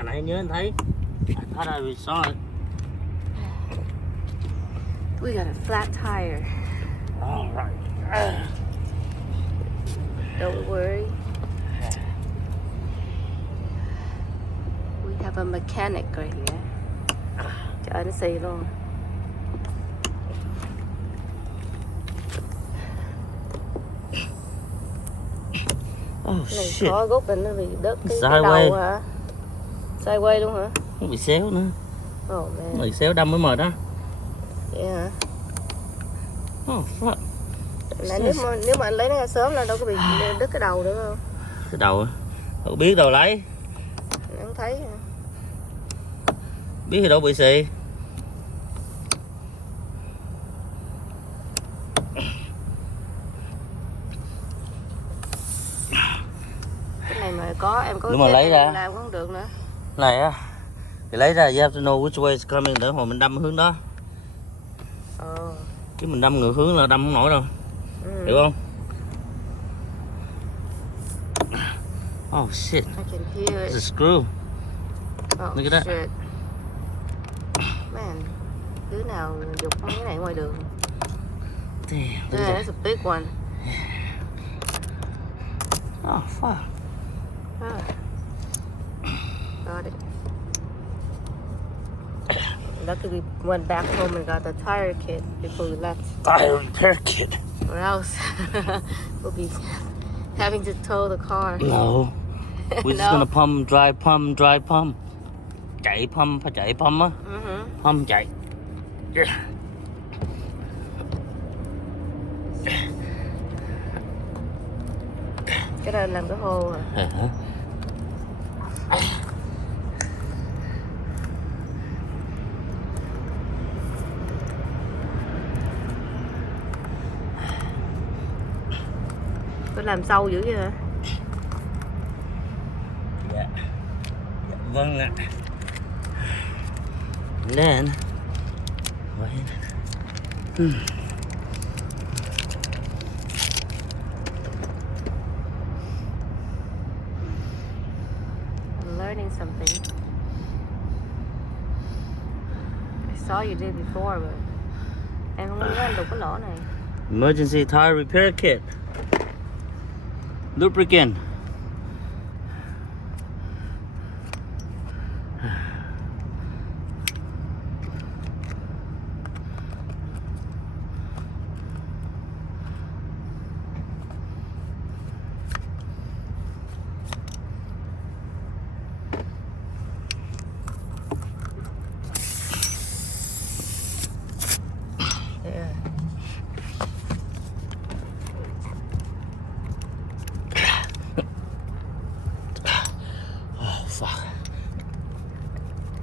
Anh ấy nhớ anh thấy. I thought I saw it. We got a flat tire. All right. Don't worry. We have a mechanic right here. Cho anh xì luôn. Oh Này shit. khó gốc mình nó bị đứt cái Sideways. đầu hả? Sideways luôn hả? Nó bị xéo nữa. Oh man. Nó bị xéo đâm mới mệt đó. Vậy hả? Oh fuck. Này, nếu mà anh lấy nó ra sớm là đâu có bị đứt cái đầu nữa không? Cái đầu đâu biết đâu lấy. Không thấy hả? Biết thì đâu bị xì. Cái này mà có em có nếu mà lấy ra làm cũng không được nữa. này á thì lấy ra you have to know which way is coming để hồi mình đâm hướng đó. Chứ mình đâm ngược hướng là đâm không nổi đâu. Hiểu không? Oh shit. I can hear it. It's a screw. Oh Look at that. shit. Man, đứa nào dục mấy cái này ngoài đường. Damn. Yeah, that's a big one. Oh fuck. Got it. Lucky we went back home and got the tire kit before we left. Tire repair kit. Or else we'll be having to tow the car. No. We're just gonna pump, dry pump. Chạy pump, phải chạy pump á. Pump chạy. Yeah. Cái đó làm cái hô hả? Có làm sâu dữ vậy hả? Dạ. Dạ vâng ạ. Then I'm learning something. I saw you did before, but em không biết anh đục cái lỗ này. emergency tire repair kit. Lubricant. Yeah. Oh fuck.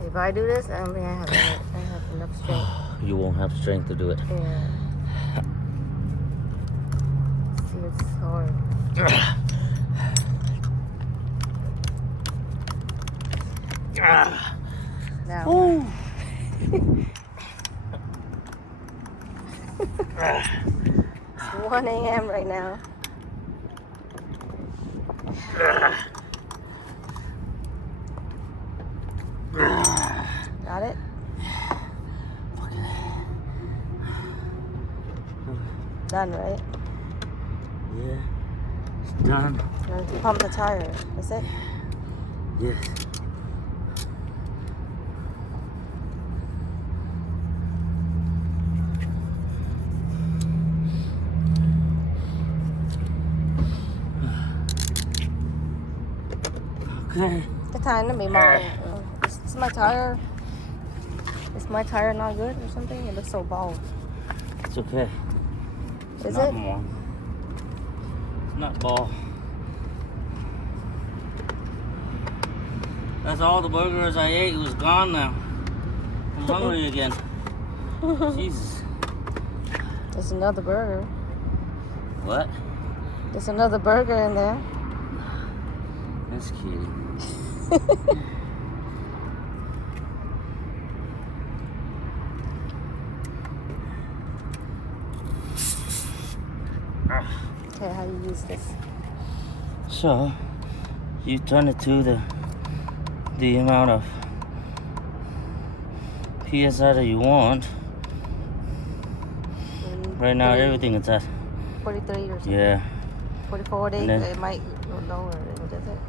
If I do this, I mean, I have enough strength. You won't have strength to do it. Yeah. See, it's hard. Now. Ooh. It's 1 a.m. right now. Got it? Done, right? Yeah. It's done. Now you pump the tire. That's it? Yes. Okay. Cái tire nó bị mòn. Is my tire? Is my tire not good or something? It looks so bald. It's okay. Is Not it? more. It's not ball. That's all the burgers I ate. It was gone now. I'm hungry again. Jesus. There's another burger. What? There's another burger in there. That's kidding. Okay, how do you use this? So, you turn it to the the amount of PSI that you want. Right now, everything is at 43 or something. yeah. 44 days. And then- It might go lower. What is it?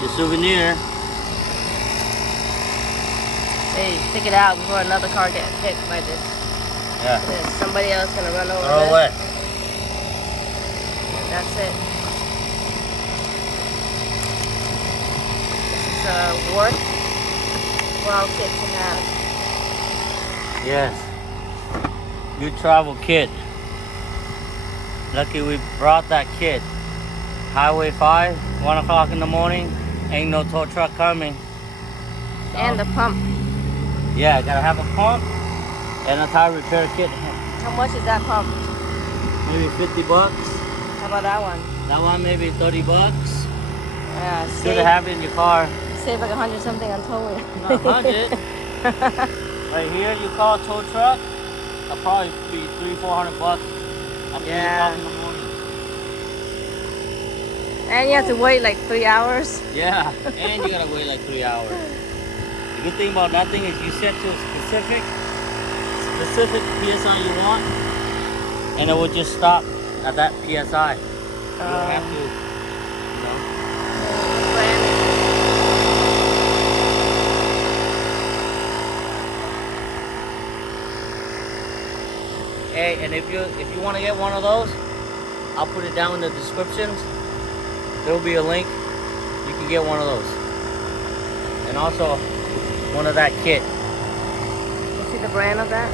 Your souvenir. Hey, take it out before another car gets hit by this. Yeah. There's somebody else gonna run over Throw this. away. And that's it. This is a worthwhile kit to have. Yes. New travel kit. Lucky we brought that kit. Highway 5, 1 o'clock in the morning. Ain't no tow truck coming. And the pump. Yeah, gotta have a pump and a tire repair kit. How much is that pump? Maybe 50 bucks. How about that one? That one maybe 30 bucks. Yeah, Good to save, have it in your car. save like 100 something on towing. Not 100. Right here, you call a tow truck, that'll probably be 300-400 bucks. Up to Yeah. 3 o'clock in the morning. And you have to wait like 3 hours. Yeah, and you gotta wait like 3 hours. The good thing about that thing is you set to a specific PSI you want, and it will just stop at that PSI. You don't have to, you know. Hey, and if you want to get one of those, I'll put it down in the descriptions. There will be a link. You can get one of those, and also one of that kit. You see the brand of that?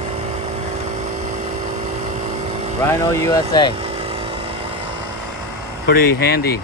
Rhino USA. Pretty handy.